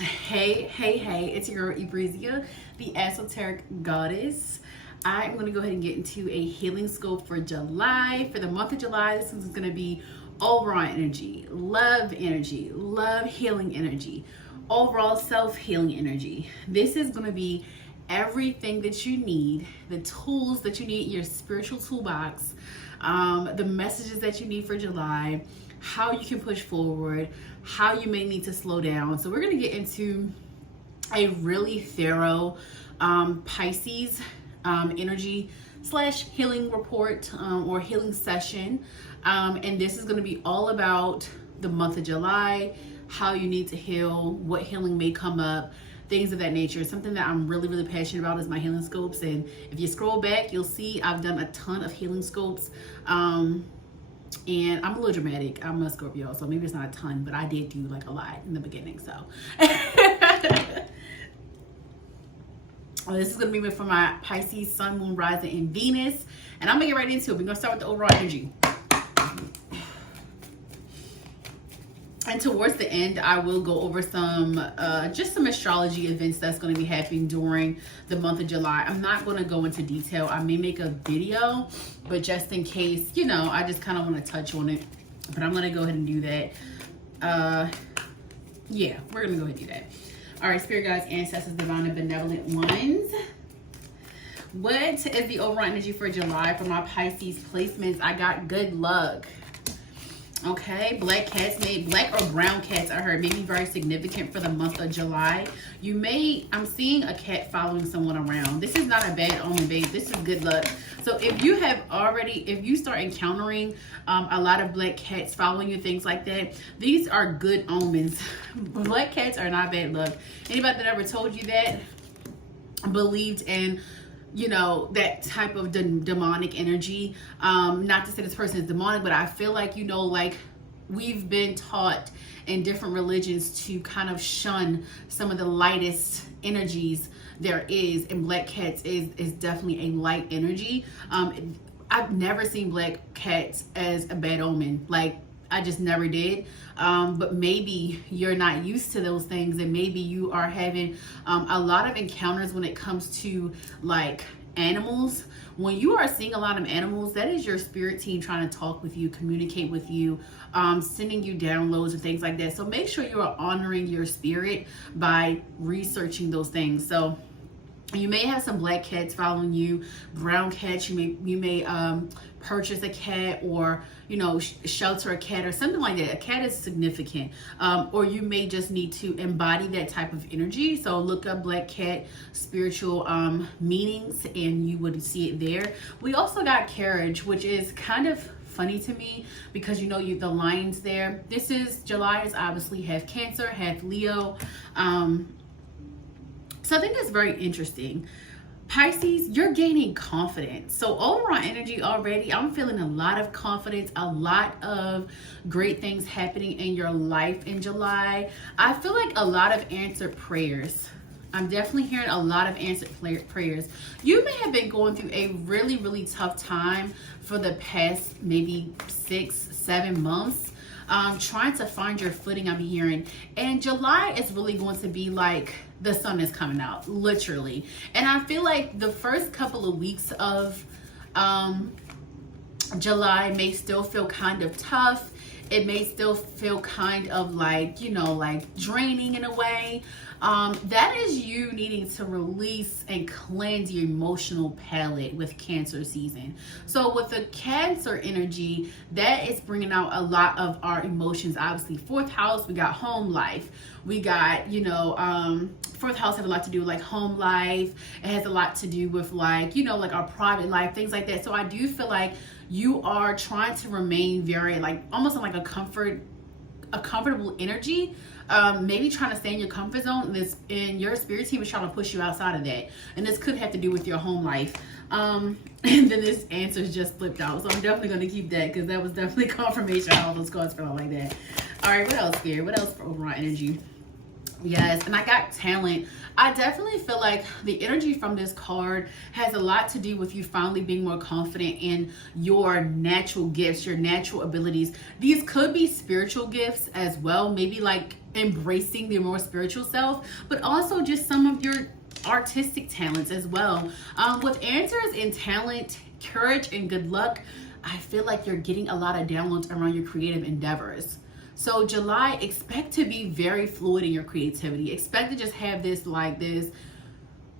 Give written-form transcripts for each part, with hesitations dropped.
Hey, it's your girl 𝐓𝐈𝐊, the esoteric goddess. I'm going to go ahead and get into a healing scope for July. For the month of July, this is going to be overall energy, love healing energy, overall self-healing energy. This is going to be everything that you need, the tools that you need in your spiritual toolbox, the messages that you need for July, how you can push forward, how you may need to slow down. So we're going to get into a really thorough Pisces energy / healing report or healing session. And this is going to be all about the month of July, how you need to heal, what healing may come up, things of that nature. Something that I'm really passionate about is my healing scopes. And if you scroll back, you'll see I've done a ton of healing scopes. And I'm a little dramatic. I'm a Scorpio, so maybe it's not a ton, but I did do like a lot in the beginning. So this is going to be for my Pisces, Sun, Moon, Rising, and Venus. And I'm going to get right into it. We're going to start with the overall energy. And towards the end, I will go over some astrology events that's going to be happening during the month of July. I'm not going to go into detail. I may make a video, but just in case, you know, I just kind of want to touch on it. But I'm going to go ahead and do that. Yeah, we're going to go ahead and do that. All right, spirit guides, ancestors, divine and benevolent ones. What is the overall energy for July for my Pisces placements? I got good luck. Okay, black cats, black or brown cats, I heard, may be very significant for the month of July. I'm seeing a cat following someone around. This is not a bad omen, babe. This is good luck. So if you start encountering a lot of black cats following you, things like that, these are good omens. Black cats are not bad luck. Anybody that ever told you that believed in, you know, that type of demonic energy. Not to say this person is demonic, but I feel like, you know, like we've been taught in different religions to kind of shun some of the lightest energies there is, and black cats is definitely a light energy. I've never seen black cats as a bad omen. Like, I just never did. But maybe you're not used to those things, and maybe you are having a lot of encounters when it comes to like animals. When you are seeing a lot of animals, that is your spirit team trying to talk with you, communicate with you, sending you downloads and things like that. So make sure you are honoring your spirit by researching those things. So you may have some black cats following you, brown cats. You may purchase a cat, or, you know, shelter a cat or something like that. A cat is significant, or you may just need to embody that type of energy. So look up black cat spiritual meanings, and you would see it there. We also got carriage, which is kind of funny to me because, you know, the lines there. This is July is obviously half Cancer, half Leo. So I think that's very interesting. Pisces, you're gaining confidence. So overall energy already, I'm feeling a lot of confidence, a lot of great things happening in your life in July. I feel like a lot of answered prayers. I'm definitely hearing a lot of answered prayers. You may have been going through a really tough time for the past maybe 6-7 months. Trying to find your footing, I'm hearing. And July is really going to be like the sun is coming out, literally. And I feel like the first couple of weeks of July may still feel kind of tough. It may still feel kind of like, you know, like draining in a way. That is you needing to release and cleanse your emotional palette with Cancer season. So with the Cancer energy, that is bringing out a lot of our emotions. Obviously, 4th house, we got home life. We got, you know, 4th house has a lot to do with like home life. It has a lot to do with like, you know, like our private life, things like that. So I do feel like you are trying to remain very like almost like a comfortable energy. Maybe trying to stay in your comfort zone, and your spirit team is trying to push you outside of that. And this could have to do with your home life. And then this answer just flipped out. So I'm definitely going to keep that, because that was definitely confirmation how all those cards felt like that. All right, what else, Spirit? What else for overall energy? Yes, and I got talent. I definitely feel like the energy from this card has a lot to do with you finally being more confident in your natural gifts, your natural abilities. These could be spiritual gifts as well, maybe like embracing the more spiritual self, but also just some of your artistic talents as well. With answers in talent, courage, and good luck, I feel like you're getting a lot of downloads around your creative endeavors. So July, expect to be very fluid in your creativity. Expect to just have this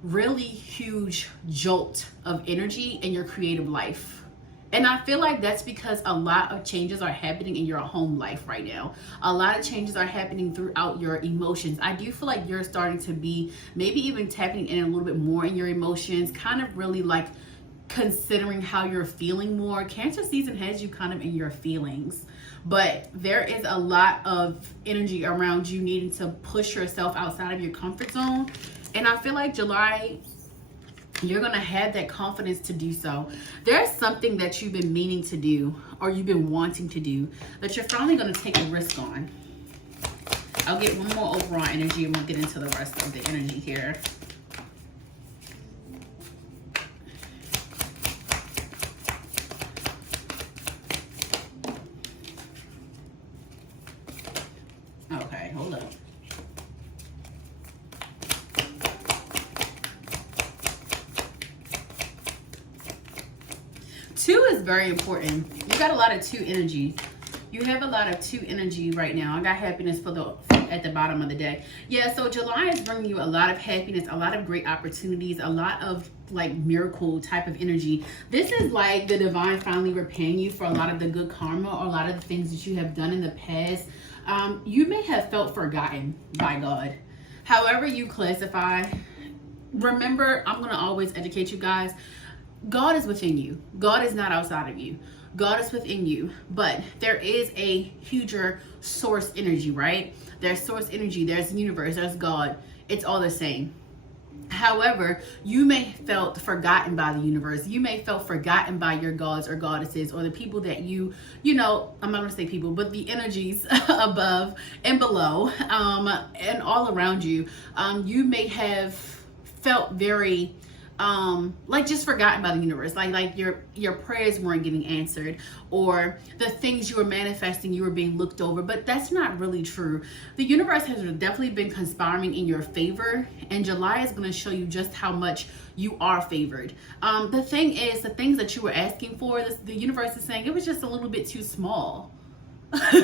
really huge jolt of energy in your creative life. And I feel like that's because a lot of changes are happening in your home life right now. A lot of changes are happening throughout your emotions. I do feel like you're starting to be maybe even tapping in a little bit more in your emotions, kind of really like considering how you're feeling more. Cancer season has you kind of in your feelings, but there is a lot of energy around you needing to push yourself outside of your comfort zone. And I feel like July, you're going to have that confidence to do so. There's something that you've been meaning to do or you've been wanting to do that you're finally going to take a risk on. I'll get one more overall energy and we'll get into the rest of the energy here. Okay, hold up. Two is very important. You got a lot of two energy. You have a lot of two energy right now. I got happiness at the bottom of the deck. Yeah, so July is bringing you a lot of happiness, a lot of great opportunities, a lot of like miracle type of energy. This is like the divine finally repaying you for a lot of the good karma or a lot of the things that you have done in the past. You may have felt forgotten by God. However you classify, remember, I'm going to always educate you guys. God is within you. God is not outside of you. God is within you, but there is a huger source energy, right? There's source energy, there's universe, there's God. It's all the same. However, you may felt forgotten by the universe. You may felt forgotten by your gods or goddesses or the people that you know, I'm not going to say people, but the energies above and below and all around you. You may have felt very like just forgotten by the universe, like your prayers weren't getting answered, or the things you were manifesting, you were being looked over. But that's not really true. The universe has definitely been conspiring in your favor, and July is going to show you just how much you are favored. The thing is, the things that you were asking for, the universe is saying it was just a little bit too small.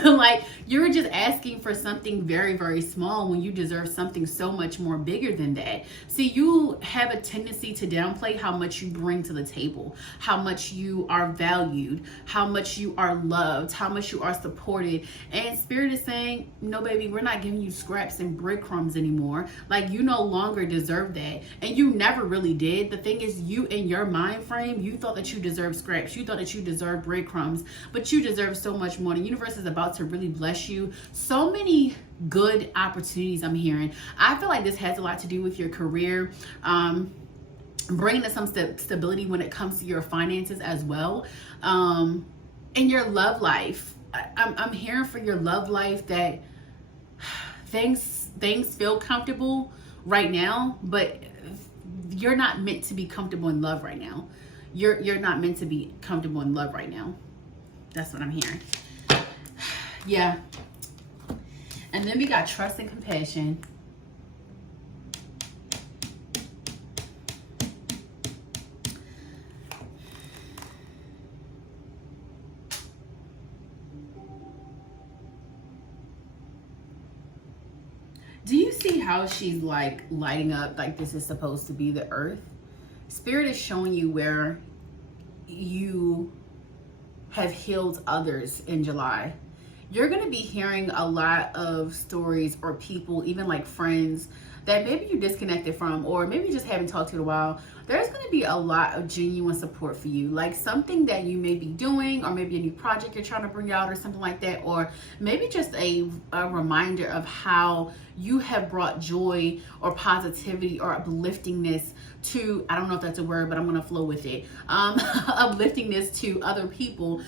Like you were just asking for something very, very small when you deserve something so much more bigger than that. See, you have a tendency to downplay how much you bring to the table, how much you are valued, how much you are loved, how much you are supported. And Spirit is saying, no, baby, we're not giving you scraps and breadcrumbs anymore. Like you no longer deserve that. And you never really did. The thing is, you in your mind frame, you thought that you deserved scraps. You thought that you deserved breadcrumbs, but you deserve so much more. The universe is about to really bless you. So many good opportunities I'm hearing. I feel like this has a lot to do with your career, bringing in some stability when it comes to your finances as well, and your love life. I'm hearing for your love life that things feel comfortable right now, but you're not meant to be comfortable in love right now. You're not meant to be comfortable in love right now. That's what I'm hearing. Yeah. And then we got trust and compassion. Do you see how she's like lighting up like this is supposed to be the earth? Spirit is showing you where you have healed others in July. You're going to be hearing a lot of stories or people, even like friends that maybe you disconnected from, or maybe you just haven't talked to in a while. There's going to be a lot of genuine support for you, like something that you may be doing, or maybe a new project you're trying to bring out or something like that, or maybe just a reminder of how you have brought joy or positivity or upliftingness to, I don't know if that's a word, but I'm going to flow with it, upliftingness to other people.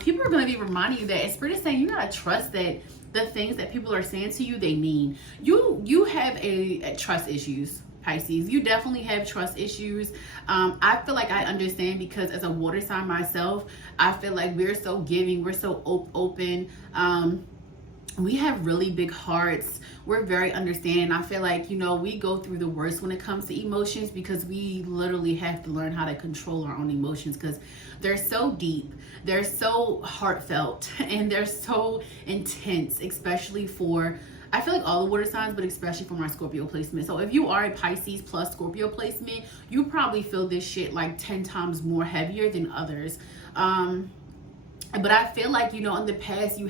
People are going to be reminding you that, and Spirit is saying you got to trust that the things that people are saying to you, they mean. You have a trust issues, Pisces. You definitely have trust issues. I feel like I understand, because as a water sign myself, I feel like we're so giving, we're so open. We have really big hearts. We're very understanding. I feel like, we go through the worst when it comes to emotions, because we literally have to learn how to control our own emotions, because they're so deep, they're so heartfelt, and they're so intense, especially for, I feel like all the water signs, but especially for my Scorpio placement. So if you are a Pisces plus Scorpio placement, you probably feel this shit like 10 times more heavier than others. But I feel like, in the past, you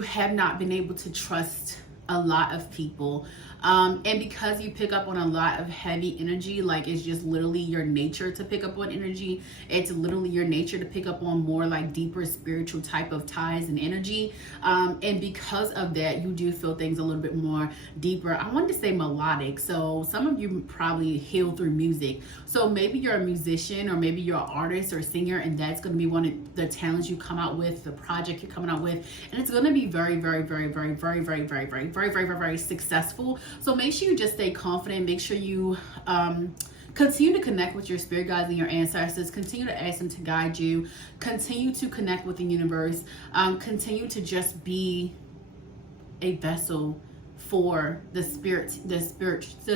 have not been able to trust a lot of people. And because you pick up on a lot of heavy energy, like it's just literally your nature to pick up on energy. It's literally your nature to pick up on more like deeper spiritual type of ties and energy. And because of that, you do feel things a little bit more deeper. I wanted to say melodic. So some of you probably heal through music. So maybe you're a musician, or maybe you're an artist or a singer, and that's going to be one of the talents you come out with, the project you're coming out with. And it's going to be very, very, very, very, very, very, very, very, very, very, very, very successful. So make sure you just stay confident. Make sure you continue to connect with your spirit guides and your ancestors. Continue to ask them to guide you. Continue to connect with the universe. Continue to just be a vessel for the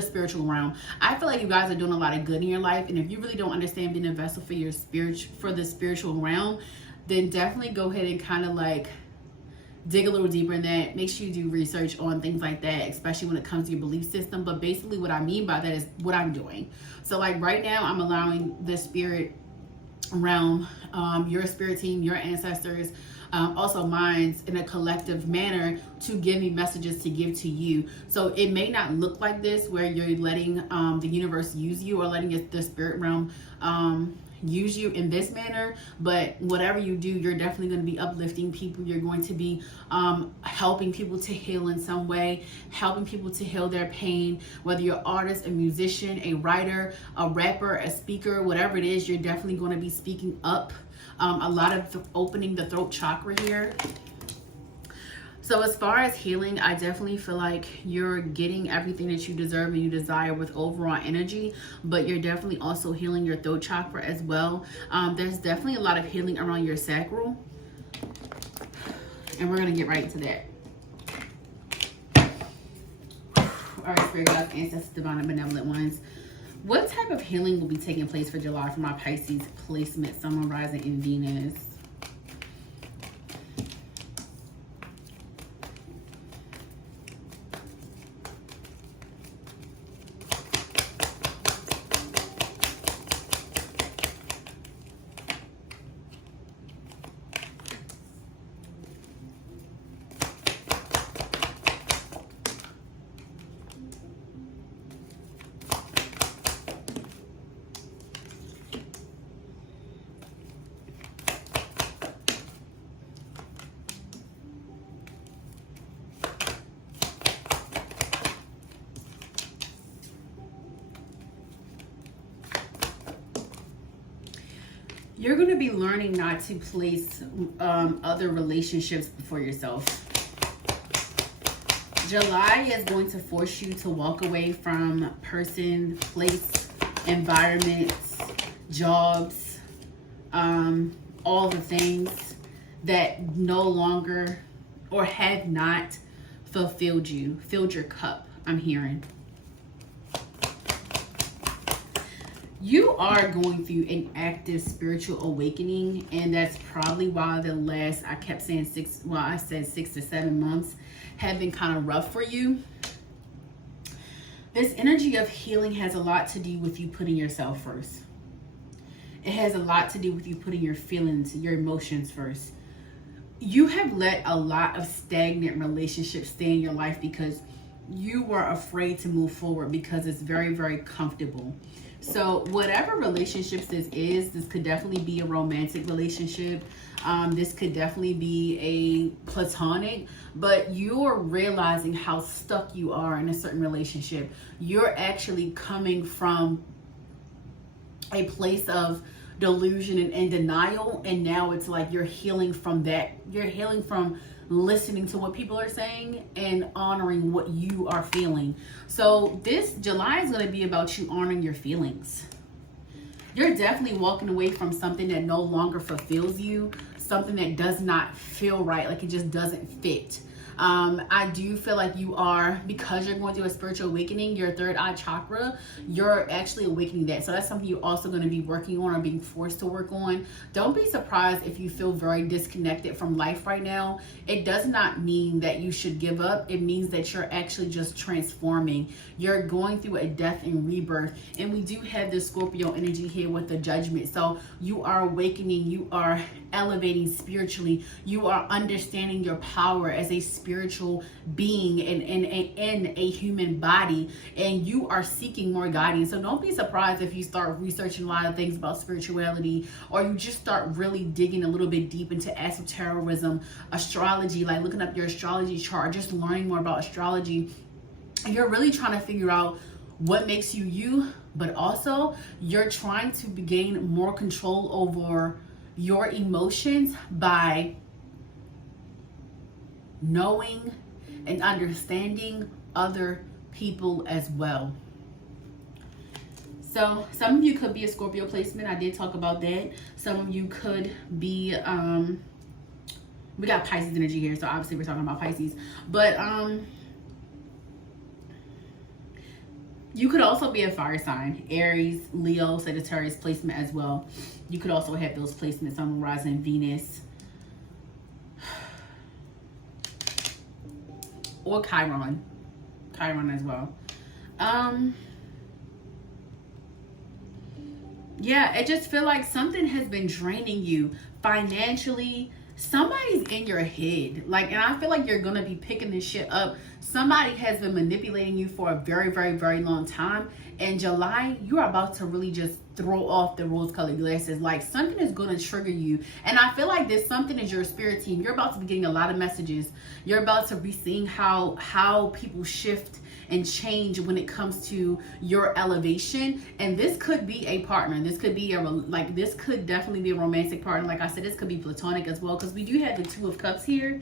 spiritual realm. I feel like you guys are doing a lot of good in your life, and if you really don't understand being a vessel for the spiritual realm, then definitely go ahead and kind of like dig a little deeper in that. Make sure you do research on things like that, especially when it comes to your belief system. But basically what I mean by that is what I'm doing. So like right now, I'm allowing the spirit realm, your spirit team, your ancestors, also minds, in a collective manner, to give me messages to give to you. So it may not look like this, where you're letting the universe use you, or letting the spirit realm use you in this manner, but whatever you do, you're definitely going to be uplifting people. You're going to be helping people to heal in some way, helping people to heal their pain. Whether you're an artist, a musician, a writer, a rapper, a speaker, whatever it is, you're definitely going to be speaking up. A lot of opening the throat chakra here. So as far as healing, I definitely feel like you're getting everything that you deserve and you desire with overall energy, but you're definitely also healing your throat chakra as well. There's definitely a lot of healing around your sacral, and we're going to get right into that. All right, spirit guides, ancestors, divine and benevolent ones. What type of healing will be taking place for July for my Pisces placement, Sun, Rising, and Venus? You're going to be learning not to place other relationships before yourself. July is going to force you to walk away from person, place, environments, jobs, all the things that no longer or have not fulfilled you, filled your cup, I'm hearing. You are going through an active spiritual awakening, and that's probably why the last, I kept saying I said 6 to 7 months have been kind of rough for you. This energy of healing has a lot to do with you putting yourself first. It has a lot to do with you putting your feelings, your emotions first. You have let a lot of stagnant relationships stay in your life because you were afraid to move forward, because it's very, very comfortable. So whatever relationships this is, this could definitely be a romantic relationship. This could definitely be a platonic, but you're realizing how stuck you are in a certain relationship. You're actually coming from a place of delusion and denial, and now it's like you're healing from that. You're healing from listening to what people are saying and honoring what you are feeling. So this July is going to be about you honoring your feelings. You're definitely walking away from something that no longer fulfills you, something that does not feel right, like it just doesn't fit. I do feel like you are, because you're going through a spiritual awakening, your third eye chakra, you're actually awakening that. So that's something you're also going to be working on or being forced to work on. Don't be surprised if you feel very disconnected from life right now. It does not mean that you should give up. It means that you're actually just transforming. You're going through a death and rebirth. And we do have this Scorpio energy here with the Judgment. So you are awakening. You are elevating spiritually. You are understanding your power as a spiritual being in a human body, and you are seeking more guidance. So don't be surprised if you start researching a lot of things about spirituality, or you just start really digging a little bit deep into esotericism, astrology, like looking up your astrology chart, just learning more about astrology. You're really trying to figure out what makes you you, but also you're trying to gain more control over your emotions by knowing and understanding other people as well. So some of you could be a Scorpio placement. I did talk about that. Some of you could be, we got Pisces energy here, so obviously we're talking about Pisces. But you could also be a fire sign, Aries, Leo, Sagittarius placement as well. You could also have those placements on rising Venus or Chiron as well. Yeah, I just feel like something has been draining you financially. Somebody's in your head, like, and I feel like you're gonna be picking this shit up. Somebody has been manipulating you for a very, very, very long time. In July, you're about to really just throw off the rose-colored glasses. Like, something is gonna trigger you, and I feel like this something is your spirit team. You're about to be getting a lot of messages. You're about to be seeing how people shift and change when it comes to your elevation. And this could be a partner. This could be this could definitely be a romantic partner. Like I said, this could be platonic as well, because we do have the Two of Cups here.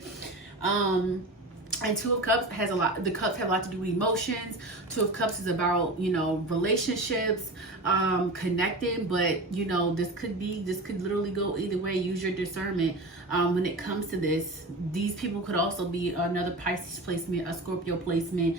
And Two of Cups has the cups have a lot to do with emotions. Two of Cups is about, you know, relationships, connecting, but you know, this could literally go either way. Use your discernment when it comes to this. These people could also be another Pisces placement, a Scorpio placement,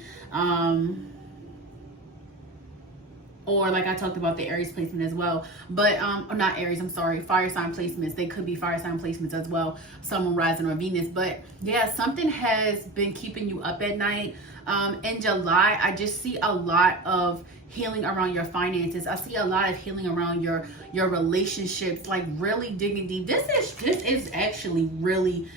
or like I talked about the Aries placement as well, but or not Aries, I'm sorry, fire sign placements. They could be fire sign placements as well, Sun, Rising, or Venus. But yeah, something has been keeping you up at night. In July, I just see a lot of healing around your finances. I see a lot of healing around your relationships, like really digging deep. This is actually really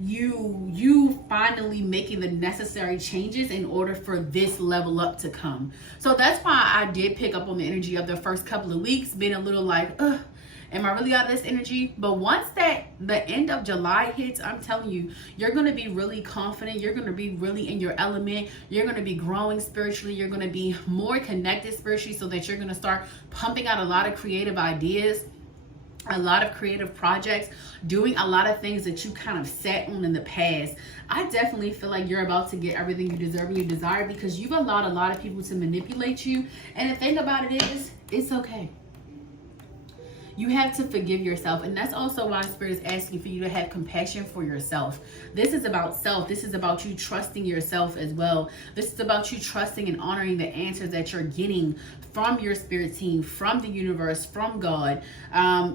you finally making the necessary changes in order for this level up to come. So that's why I did pick up on the energy of the first couple of weeks, being a little like, am I really out of this energy? But once the end of July hits, I'm telling you, you're going to be really confident. You're going to be really in your element. You're going to be growing spiritually. You're going to be more connected spiritually, so that you're going to start pumping out a lot of creative ideas, a lot of creative projects, doing a lot of things that you kind of sat on in the past. I definitely feel like you're about to get everything you deserve and you desire, because you've allowed a lot of people to manipulate you. And the thing about it is, it's okay. You have to forgive yourself. And that's also why Spirit is asking for you to have compassion for yourself. This is about self. This is about you trusting yourself as well. This is about you trusting and honoring the answers that you're getting from your spirit team, from the universe, from God.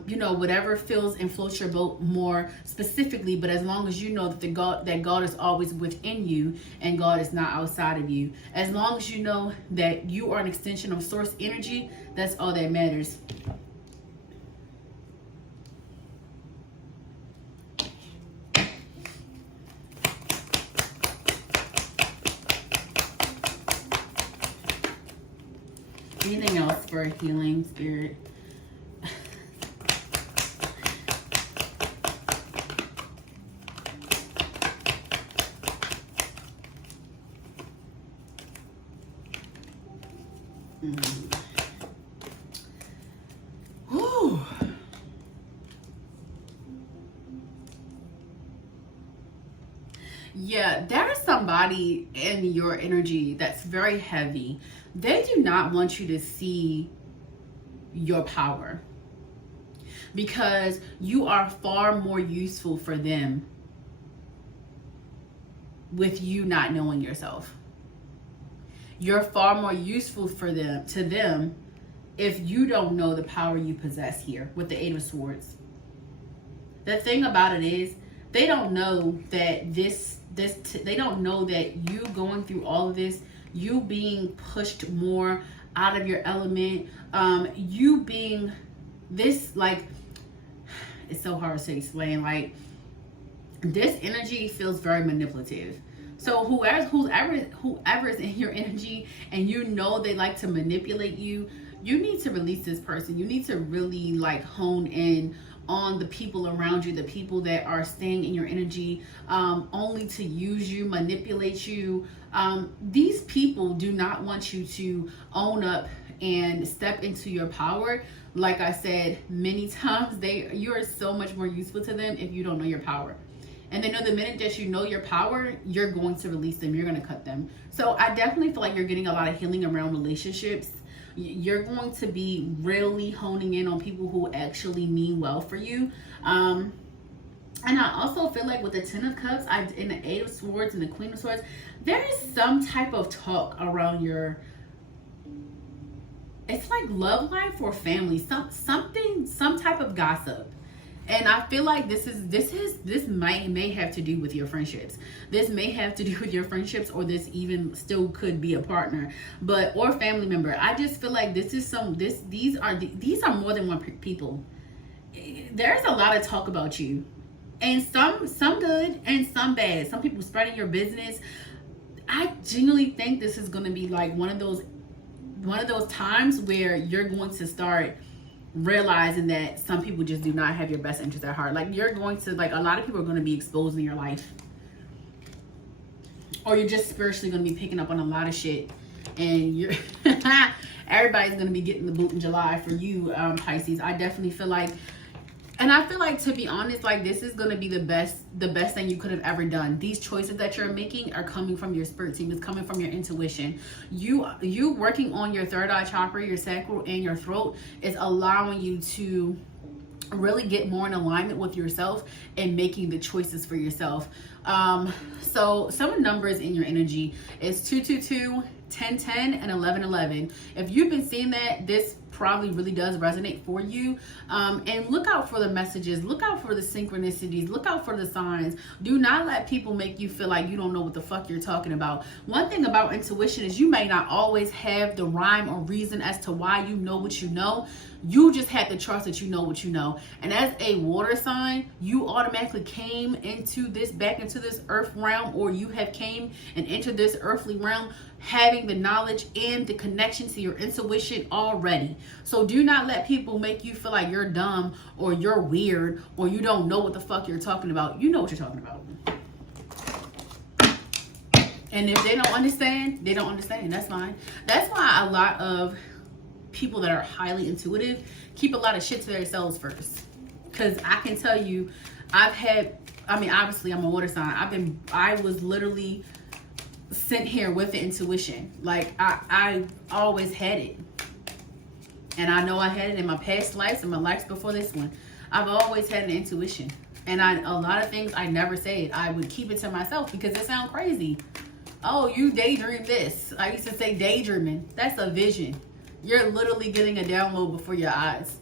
You know, whatever fills and floats your boat more specifically, but as long as you know that God is always within you and God is not outside of you. As long as you know that you are an extension of source energy, that's all that matters. Anything else for healing, Spirit? Yeah, there is somebody in your energy that's very heavy. They do not want you to see your power because you are far more useful for them with you not knowing yourself. You're far more useful to them if you don't know the power you possess here with the Eight of Swords. The thing about it is, they don't know that they don't know that you going through all of this, you being pushed more out of your element, you being this, like, it's so hard to explain. Like, this energy feels very manipulative. So whoever's in your energy and you know they like to manipulate you, you need to release this person. You need to really like hone in on the people around you, the people that are staying in your energy only to use you, manipulate you. These people do not want you to own up and step into your power. Like I said many times, you are so much more useful to them if you don't know your power. And they know the minute that you know your power, you're going to release them. You're going to cut them. So I definitely feel like you're getting a lot of healing around relationships. You're going to be really honing in on people who actually mean well for you. And I also feel like with the Ten of Cups, in the Eight of Swords and the Queen of Swords, there is some type of talk around your, it's like love life or family, some type of gossip. And I feel like this may have to do with your friendships. This may have to do with your friendships, or this even still could be a partner, or family member. I just feel like these are more than one people. There's a lot of talk about you, and some good and some bad. Some people spreading your business. I genuinely think this is going to be like one of those times where you're going to start realizing that some people just do not have your best interest at heart. Like, you're going to, like, a lot of people are going to be exposed in your life, or you're just spiritually going to be picking up on a lot of shit, and you're everybody's going to be getting the boot in July for you, Pisces. I definitely feel like, and I feel like, to be honest, like, this is going to be the best thing you could have ever done. These choices that you're making are coming from your spirit team. It's coming from your intuition. You working on your third eye chakra, your sacral, and your throat is allowing you to really get more in alignment with yourself and making the choices for yourself. So some numbers in your energy is 222, 1010, and 1111. If you've been seeing that, this probably really does resonate for you. And look out for the messages, look out for the synchronicities, look out for the signs. Do not let people make you feel like you don't know what the fuck you're talking about. One thing about intuition is you may not always have the rhyme or reason as to why you know what you know. You just have to trust that you know what you know. And as a water sign, you automatically came back into this earth realm, or you have came and entered this earthly realm having the knowledge and the connection to your intuition already. So do not let people make you feel like you're dumb or you're weird or you don't know what the fuck you're talking about. You know what you're talking about. And if they don't understand, they don't understand. That's fine. That's why a lot of people that are highly intuitive keep a lot of shit to themselves first. Because I can tell you, obviously I'm a water sign. I was literally sent here with the intuition. Like, I always had it. And I know I had it in my past lives and my lives before this one. I've always had an intuition. And a lot of things I never said. I would keep it to myself because it sounds crazy. Oh, you daydream this. I used to say daydreaming. That's a vision. You're literally getting a download before your eyes.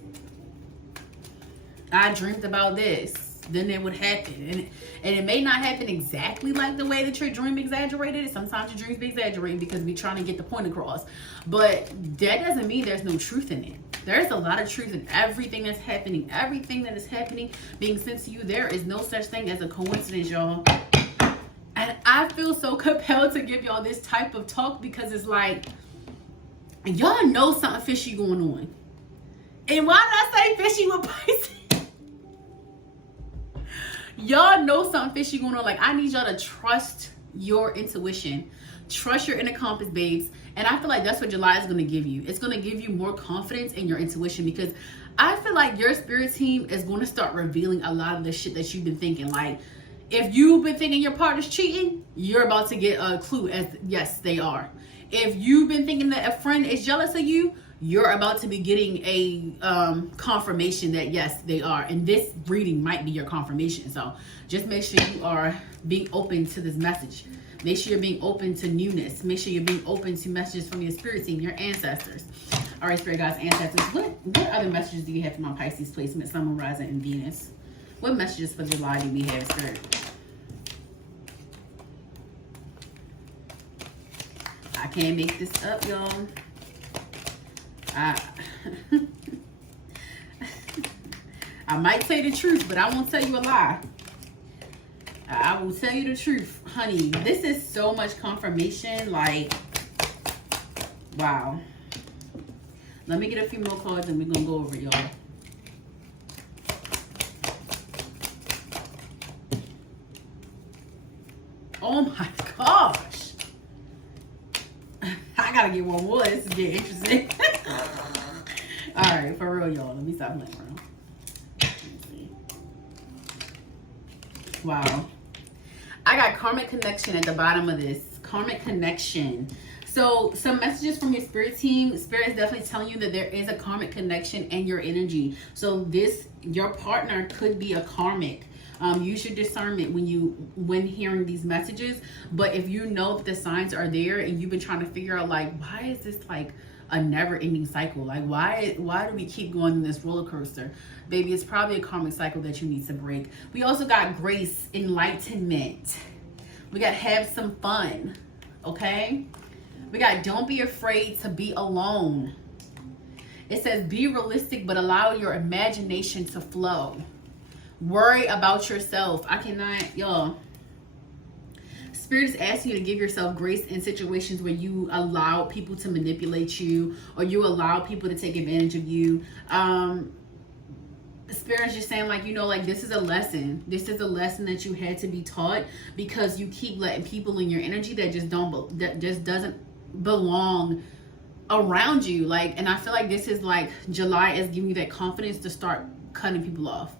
I dreamed about this. Then it would happen. And it may not happen exactly like the way that your dream exaggerated. Sometimes your dreams be exaggerating because we trying to get the point across. But that doesn't mean there's no truth in it. There's a lot of truth in everything that's happening. Everything that is happening being sent to you. There is no such thing as a coincidence, y'all. And I feel so compelled to give y'all this type of talk because it's like, y'all know something fishy going on. And why did I say fishy with Pisces? Y'all know something fishy going on. Like, I need y'all to trust your intuition. Trust your inner compass, babes. And I feel like that's what July is going to give you. It's going to give you more confidence in your intuition, because I feel like your spirit team is going to start revealing a lot of the shit that you've been thinking. Like, If you've been thinking your partner's cheating, you're about to get a clue as yes, they are. If you've been thinking that a friend is jealous of you, you're about to be getting a confirmation that yes, they are. And this reading might be your confirmation. So just make sure you are being open to this message. Make sure you're being open to newness. Make sure you're being open to messages from your spirit team, your ancestors. All right, spirit guides, ancestors. What other messages do you have for my Pisces placement, Sun, Moon, Rising, and Venus? What messages for July do we have, spirit? I can't make this up, y'all. I might say the truth, but I won't tell you a lie. I will tell you the truth, honey. This is so much confirmation. Like, wow. Let me get a few more cards and we're going to go over, y'all. Oh my gosh. I gotta get one more. This is getting interesting. Alright, for real, y'all. Let me stop playing around. Wow. I got karmic connection at the bottom of this. Karmic connection. So some messages from your spirit team. Spirit is definitely telling you that there is a karmic connection in your energy. So your partner could be a karmic. Use your discernment when hearing these messages. But if you know that the signs are there and you've been trying to figure out, like, why is this like a never-ending cycle? Like, why do we keep going in this roller coaster? Baby, it's probably a karmic cycle that you need to break. We also got grace, enlightenment. We got have some fun, okay? We got don't be afraid to be alone. It says be realistic, but allow your imagination to flow. Worry about yourself. I cannot, y'all. Spirit is asking you to give yourself grace in situations where you allow people to manipulate you or you allow people to take advantage of you. Spirit is just saying, like, you know, like, this is a lesson. This is a lesson that you had to be taught because you keep letting people in your energy that just doesn't belong around you. Like, and I feel like this is like July is giving you that confidence to start cutting people off.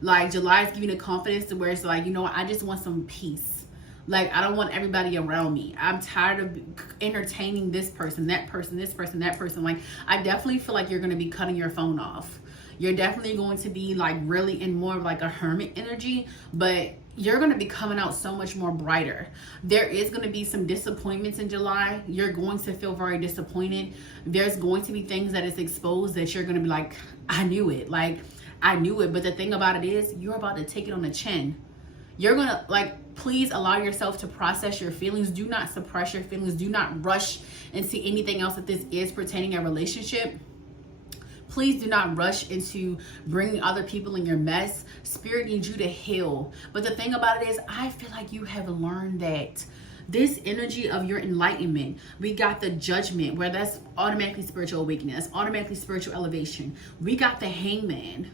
Like, July is giving you the confidence to where it's like, you know what, I just want some peace. Like, I don't want everybody around me. I'm tired of entertaining this person, that person, this person, that person. Like, I definitely feel like you're going to be cutting your phone off. You're definitely going to be like really in more of like a hermit energy, but you're going to be coming out so much more brighter. There is going to be some disappointments in July. You're going to feel very disappointed. There's going to be things that is exposed that you're going to be like, I knew it. Like, I knew it. But the thing about it is you're about to take it on the chin. You're going to, like, please allow yourself to process your feelings. Do not suppress your feelings. Do not rush into anything else that this is pertaining a relationship. Please do not rush into bringing other people in your mess. Spirit needs you to heal. But the thing about it is, I feel like you have learned that this energy of your enlightenment, we got the judgment, where that's automatically spiritual awakening. That's automatically spiritual elevation. We got the hangman.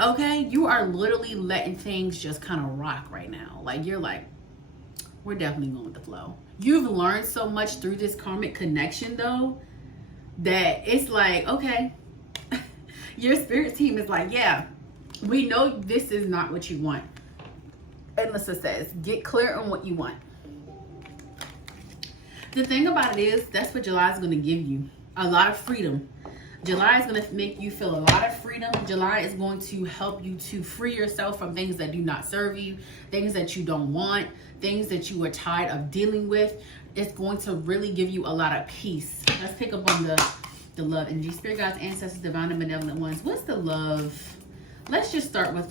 Okay? You are literally letting things just kind of rock right now. Like, you're like, we're definitely going with the flow. You've learned so much through this karmic connection, though, that it's like, okay, your spirit team is like, yeah, we know this is not what you want. And Alyssa says, get clear on what you want. The thing about it is, that's what July is going to give you. A lot of freedom. July is going to make you feel a lot of freedom. July is going to help you to free yourself from things that do not serve you, things that you don't want, things that you are tired of dealing with. It's going to really give you a lot of peace. Let's pick up on the love energy. Spirit guides, ancestors, divine and benevolent ones. What's the love? Let's just start with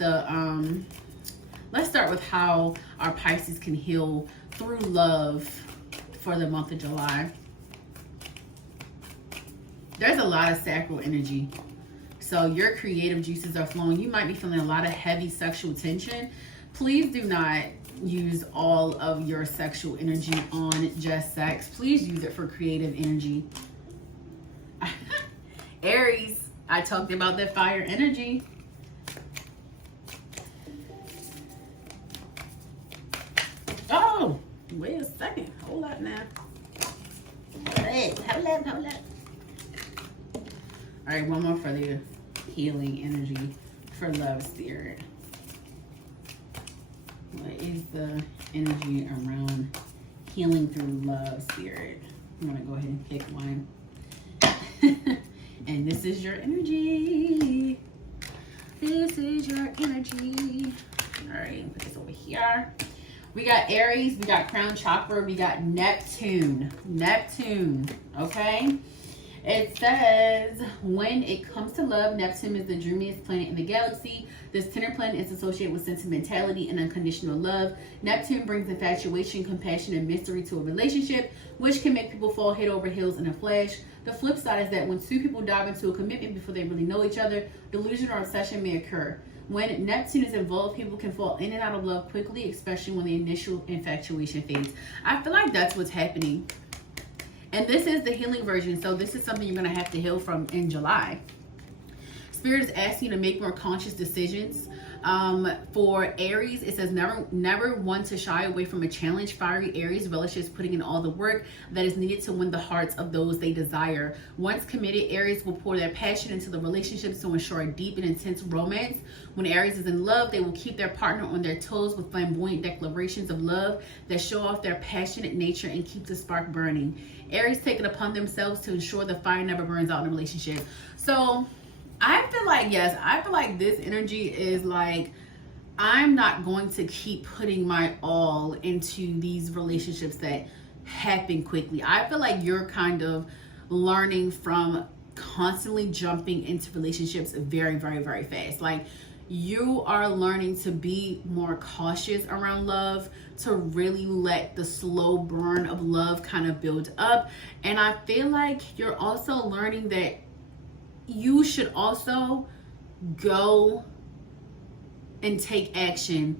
let's start with how our Pisces can heal through love for the month of July. There's a lot of sacral energy. So your creative juices are flowing. You might be feeling a lot of heavy sexual tension. Please do not use all of your sexual energy on just sex. Please use it for creative energy. Aries, I talked about that fire energy. Oh, wait a second. Hold up now. Hold up. All right, one more for the healing energy for love spirit. Wait is the energy around healing through love, Spirit? I'm going to go ahead and pick one. And this is your energy. This is your energy. All right, put this over here. We got Aries, we got crown chakra, we got Neptune. Neptune, okay? It says, when it comes to love, Neptune is the dreamiest planet in the galaxy. This tender planet is associated with sentimentality and unconditional love. Neptune brings infatuation, compassion, and mystery to a relationship, which can make people fall head over heels in a flash. The flip side is that when two people dive into a commitment before they really know each other, delusion or obsession may occur. When Neptune is involved, people can fall in and out of love quickly, especially when the initial infatuation fades. I feel like that's what's happening. And this is the healing version, so this is something you're going to have to heal from in July. Spirit is asking you to make more conscious decisions. For Aries, it says never want to shy away from a challenge. Fiery Aries relishes putting in all the work that is needed to win the hearts of those they desire. Once committed, Aries will pour their passion into the relationships to ensure a deep and intense romance. When Aries is in love, they will keep their partner on their toes with flamboyant declarations of love that show off their passionate nature and keep the spark burning. Aries take it upon themselves to ensure the fire never burns out in a relationship. So I feel like, yes, I feel like this energy is like, I'm not going to keep putting my all into these relationships that happen quickly. I feel like you're kind of learning from constantly jumping into relationships very, very, very fast. Like, you are learning to be more cautious around love, to really let the slow burn of love kind of build up. And I feel like you're also learning that you should also go and take action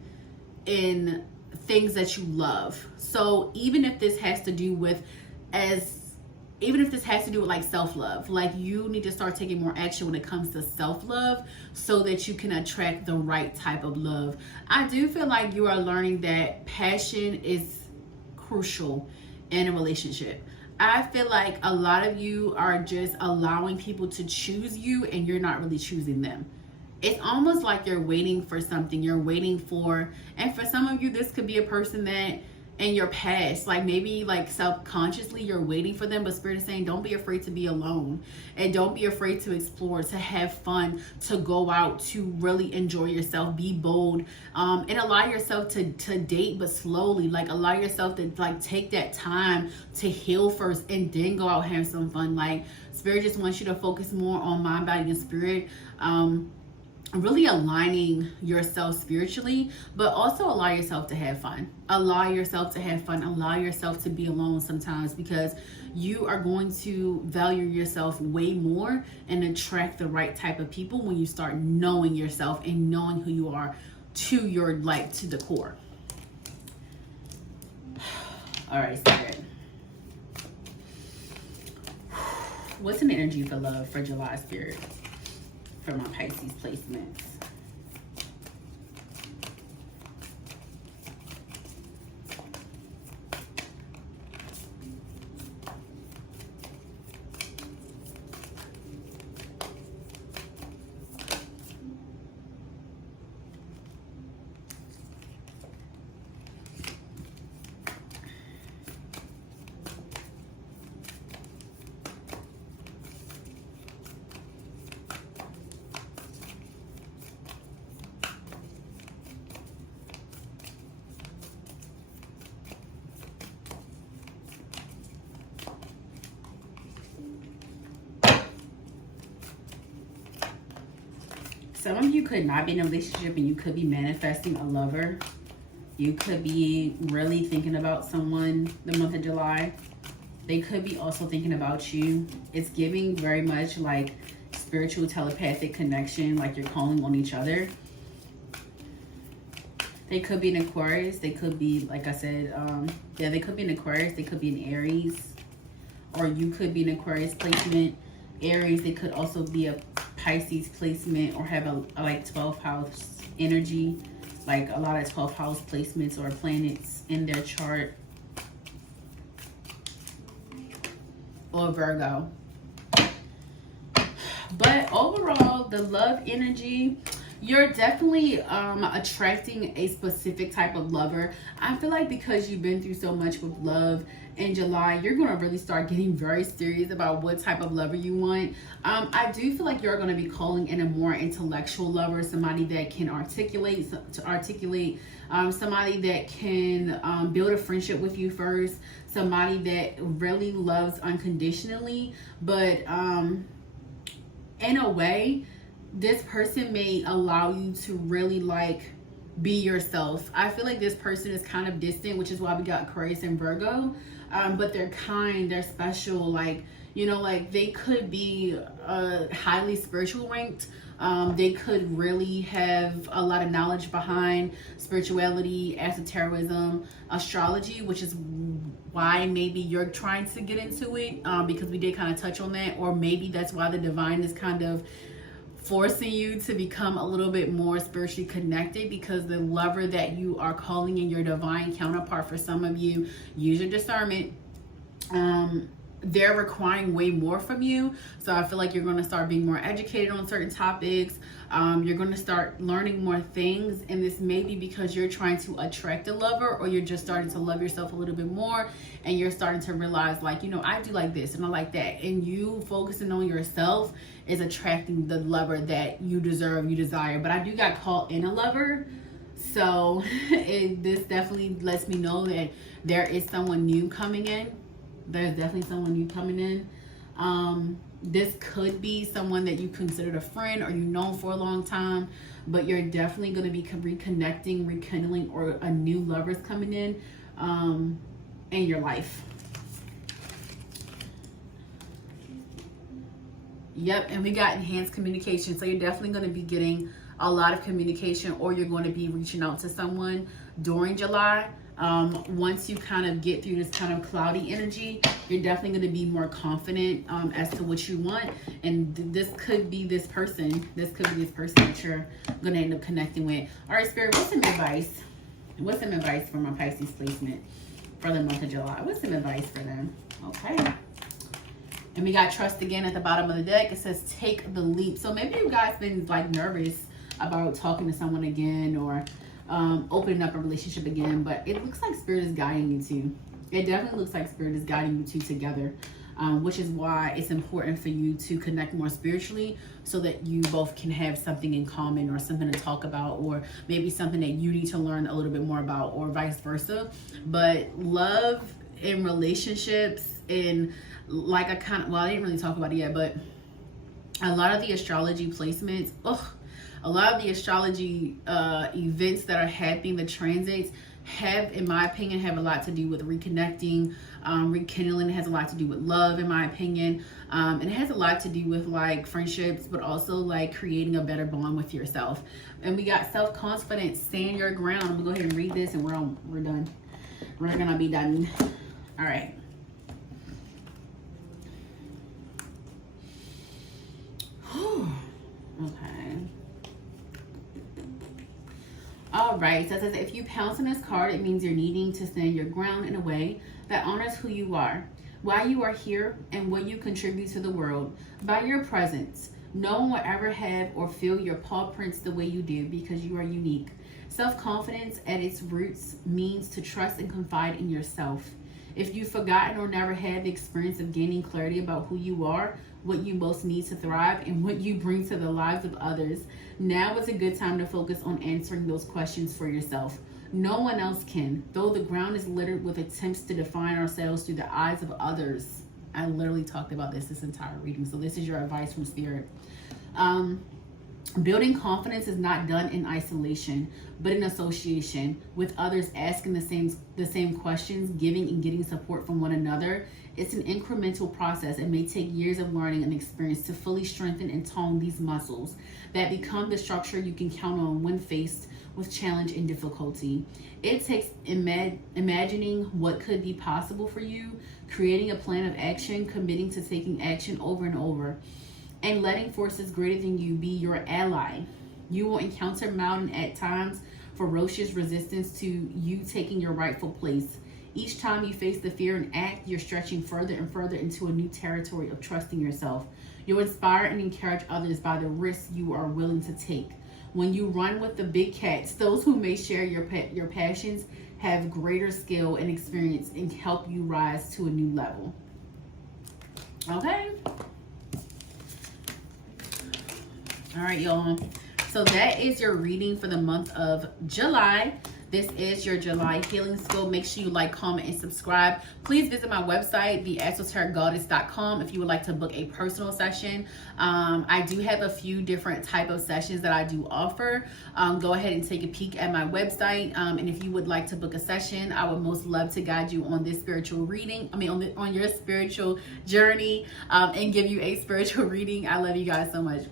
in things that you love. So even if this has to do with like self-love, like you need to start taking more action when it comes to self-love so that you can attract the right type of love. I do feel like you are learning that passion is crucial in a relationship. I feel like a lot of you are just allowing people to choose you and you're not really choosing them. It's almost like you're waiting for something. You're waiting for, and for some of you, this could be a person that in your past, like maybe like subconsciously you're waiting for them, but Spirit is saying don't be afraid to be alone and don't be afraid to explore, to have fun, to go out, to really enjoy yourself, be bold, and allow yourself to date, but slowly. Like allow yourself to like take that time to heal first and then go out, have some fun. Like Spirit just wants you to focus more on mind, body, and spirit. Really aligning yourself spiritually, but also allow yourself to have fun. Allow yourself to have fun. Allow yourself to be alone sometimes, because you are going to value yourself way more and attract the right type of people when you start knowing yourself and knowing who you are to your, like, to the core. All right, Spirit. What's an energy for love for July, Spirit? For my Pisces placements. Some of you could not be in a relationship and you could be manifesting a lover. You could be really thinking about someone the month of July. They could be also thinking about you. It's giving very much like spiritual telepathic connection, like you're calling on each other. They could be an Aquarius. They could be, like I said, yeah, they could be an Aquarius. They could be an Aries. Or you could be an Aquarius placement. Aries, they could also be a Pisces placement or have a like 12th house energy, like a lot of 12th house placements or planets in their chart. Or Virgo. But overall, the love energy, You're definitely attracting a specific type of lover. I feel like because you've been through so much with love in July, you're going to really start getting very serious about what type of lover you want. I do feel like you're going to be calling in a more intellectual lover, somebody that can articulate, somebody that can build a friendship with you first, somebody that really loves unconditionally, but in a way, this person may allow you to really like be yourself. I feel like this person is kind of distant, which is why we got Aquarius and Virgo. But they're kind, they're special, like, you know, like they could be highly spiritual ranked. They could really have a lot of knowledge behind spirituality, esotericism, astrology, which is why maybe you're trying to get into it, because we did kind of touch on that. Or maybe that's why the divine is kind of forcing you to become a little bit more spiritually connected, because the lover that you are calling in your divine counterpart, for some of you, use your discernment, they're requiring way more from you. So I feel like you're going to start being more educated on certain topics. You're going to start learning more things, and this may be because you're trying to attract a lover, or you're just starting to love yourself a little bit more, and you're starting to realize, like, you know, I do like this and I like that, and you focusing on yourself is attracting the lover that you deserve, you desire. But I do got caught in a lover, so this definitely lets me know that there is someone new coming in. There's definitely someone new coming in. This could be someone that you considered a friend or you've known for a long time, but you're definitely going to be reconnecting, rekindling, or a new lover's coming in your life. Yep, and we got enhanced communication. So you're definitely going to be getting a lot of communication, or you're going to be reaching out to someone during July. Once you kind of get through this kind of cloudy energy, you're definitely going to be more confident as to what you want. And this could be this person. This could be this person that you're going to end up connecting with. All right, Spirit, what's some advice? What's some advice for my Pisces placement for the month of July? What's some advice for them? Okay. And we got trust again at the bottom of the deck. It says take the leap. So maybe you guys been like nervous about talking to someone again, or opening up a relationship again, but it looks like Spirit is guiding you to. It definitely looks like Spirit is guiding you two together, which is why it's important for you to connect more spiritually, so that you both can have something in common, or something to talk about, or maybe something that you need to learn a little bit more about, or vice versa. But love in relationships, in like I didn't really talk about it yet, but a lot of the astrology placements, a lot of the astrology events that are happening, the transits, have, in my opinion, have a lot to do with reconnecting, rekindling. It has a lot to do with love, in my opinion. And it has a lot to do with like friendships, but also like creating a better bond with yourself. And we got self-confidence, stand your ground. I'm gonna go ahead and read this, and we're done. We're gonna be done. All right. Okay. All right, so it says if you pounce on this card, it means you're needing to stand your ground in a way that honors who you are, why you are here, and what you contribute to the world. By your presence, no one will ever have or feel your paw prints the way you do, because you are unique. Self-confidence at its roots means to trust and confide in yourself. If you've forgotten or never had the experience of gaining clarity about who you are, what you most need to thrive, and what you bring to the lives of others, now is a good time to focus on answering those questions for yourself. No one else can, though the ground is littered with attempts to define ourselves through the eyes of others. I literally talked about this entire reading, so this is your advice from Spirit. Building confidence is not done in isolation, but in association with others, asking the same questions, giving and getting support from one another. It's an incremental process. It may take years of learning and experience to fully strengthen and tone these muscles that become the structure you can count on when faced with challenge and difficulty. It takes imagining what could be possible for you, creating a plan of action, committing to taking action over and over, and letting forces greater than you be your ally. You will encounter mounting at times ferocious resistance to you taking your rightful place. Each time you face the fear and act, you're stretching further and further into a new territory of trusting yourself. You'll inspire and encourage others by the risks you are willing to take. When you run with the big cats, those who may share your passions have greater skill and experience and help you rise to a new level. Okay. All right, y'all. So that is your reading for the month of July. This is your July healing school. Make sure you like, comment, and subscribe. Please visit my website, theesotericgoddess.com, if you would like to book a personal session. I do have a few different type of sessions that I do offer. Go ahead and take a peek at my website. And if you would like to book a session, I would most love to guide you on this spiritual reading. On your spiritual journey, and give you a spiritual reading. I love you guys so much.